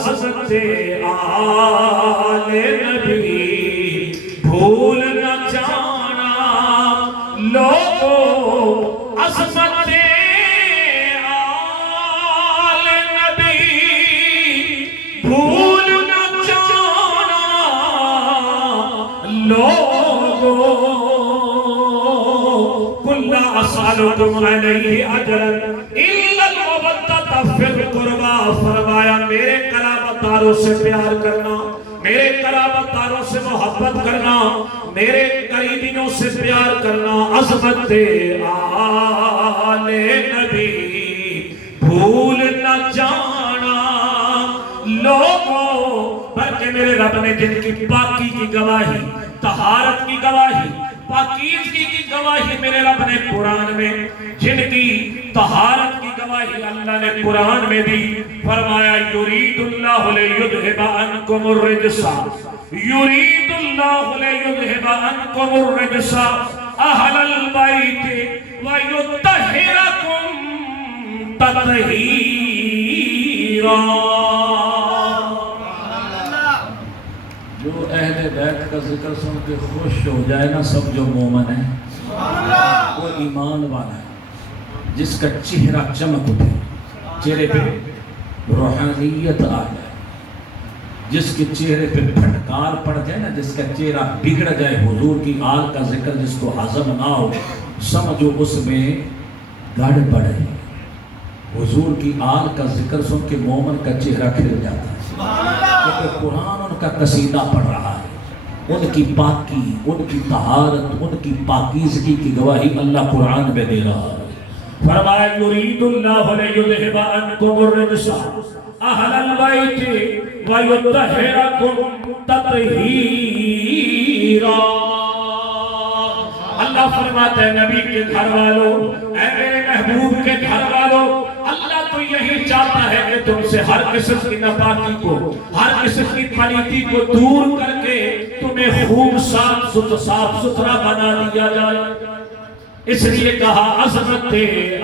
عظمت آل نبی بھول نہ جانا لوگوں عظمت آل نبی بھول نہ جانا لوگوں کل اسألکم علیہ اجرا الا المودۃ فی القربى فرمایا میرے قرابت داروں سے پیار کرنا میرے قرابت داروں سے محبت کرنا میرے قریبینوں سے پیار کرنا عظمت آل نبی بھول نہ جانا لوگوں بلکہ میرے رب نے جن کی پاکی کی گواہی طہارت کی گواہی پاکیزگی کی گواہی میرے رب نے قرآن میں جن کی طہارت کی گواہی اللہ نے قرآن میں دی فرمایا یرید اللہ لیذھب عنکم الرجس یرید اللہ لیذھب عنکم الرجس اہل البیت ویطہرکم تطہیرا جو اہل بیت کا ذکر سن کے خوش ہو جائے نا سب جو مومن ہے وہ ایمان والا ہے جس کا چہرہ چمک اٹھے چہرے پہ روحانیت آ جائے جس کے چہرے پہ پھٹکار پڑ جائے نا جس کا چہرہ بگڑ جائے حضور کی آل کا ذکر جس کو ہضم نہ ہو سمجھو اس میں گڑبڑ ہے حضور کی آل کا ذکر سن کے مومن کا چہرہ کھل جاتا ہے کیونکہ قرآن ان کا قصیدہ پڑھ رہا ہے ان کی پاکی ان کی طہارت ان کی پاکیزگی کی گواہی اللہ قرآن میں دے رہا ہے فرمایا یرید اللہ لیذھب عنکم الرجس اہل البیت ویطہرکم تطہیرا اللہ فرماتا ہے نبی کے گھر والوں اے میرے محبوب کے گھر والوں اللہ تو یہی چاہتا ہے کہ تم سے ہر قسم کی ناپاکی کو ہر قسم کی پلیتی کو دور کر کے تمہیں خوب صاف ستھرا بنا دیا جائے اس لیے کہا عظمت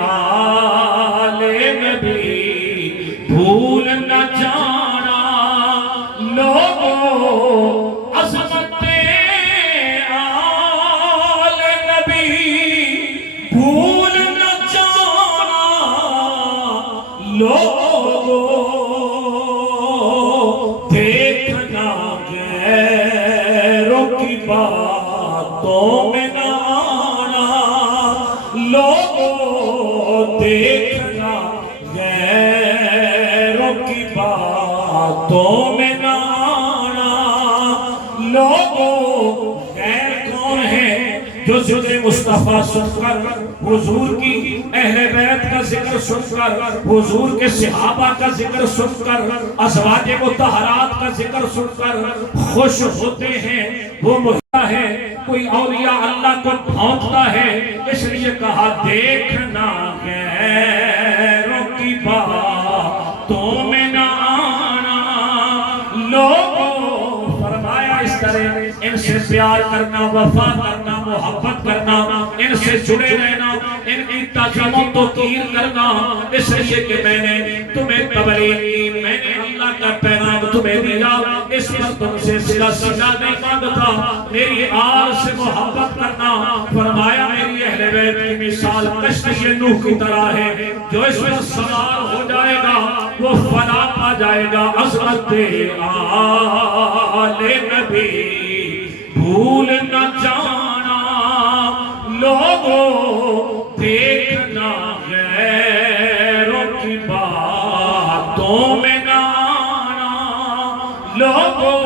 آل نبی بھول نہ جانا لوگوں عظمت آل نبی بھول نہ جانا لوگوں دیکھنا غیروں کی باتوں میں نہ آنا لوگوں دیکھنا غیروں کی باتوں میں نہ آنا لوگوں غیر کون ہے جو ذکر مصطفیٰ سن کر حضور کی اہل بیت کا ذکر سن کر حضور کے صحابہ کا ذکر سن کر ازواج مطہرات کا ذکر سن کر خوش ہوتے ہیں وہ محبت ہے کوئی اولیاء اللہ کو بھونکتا ہے اس لیے کہا دیکھنا غیروں کی باتوں میں نہ آنا لوگوں فرمایا اس طرح ان سے پیار کرنا وفا کرنا محبت کرنا ان سے جڑے رہنا ان کی تعظیم و توقیر کرنا اس لیے کہ میں نے تمہیں تبلیغ کی میں نے اللہ کا پیغام تمہیں دیا اس پر تم سے سلا نہیں مانگتا میری آل سے محبت کرنا فرمایا میری اہل بیت کی مثال کشتی نوح کی طرح ہے جو اس پر سوار ہو جائے گا وہ فلاح پا جائے گا عظمت آل نبی بھول نہ جانا لوگوں دیکھنا غیروں کی باتوں میں نہ آنا لوگوں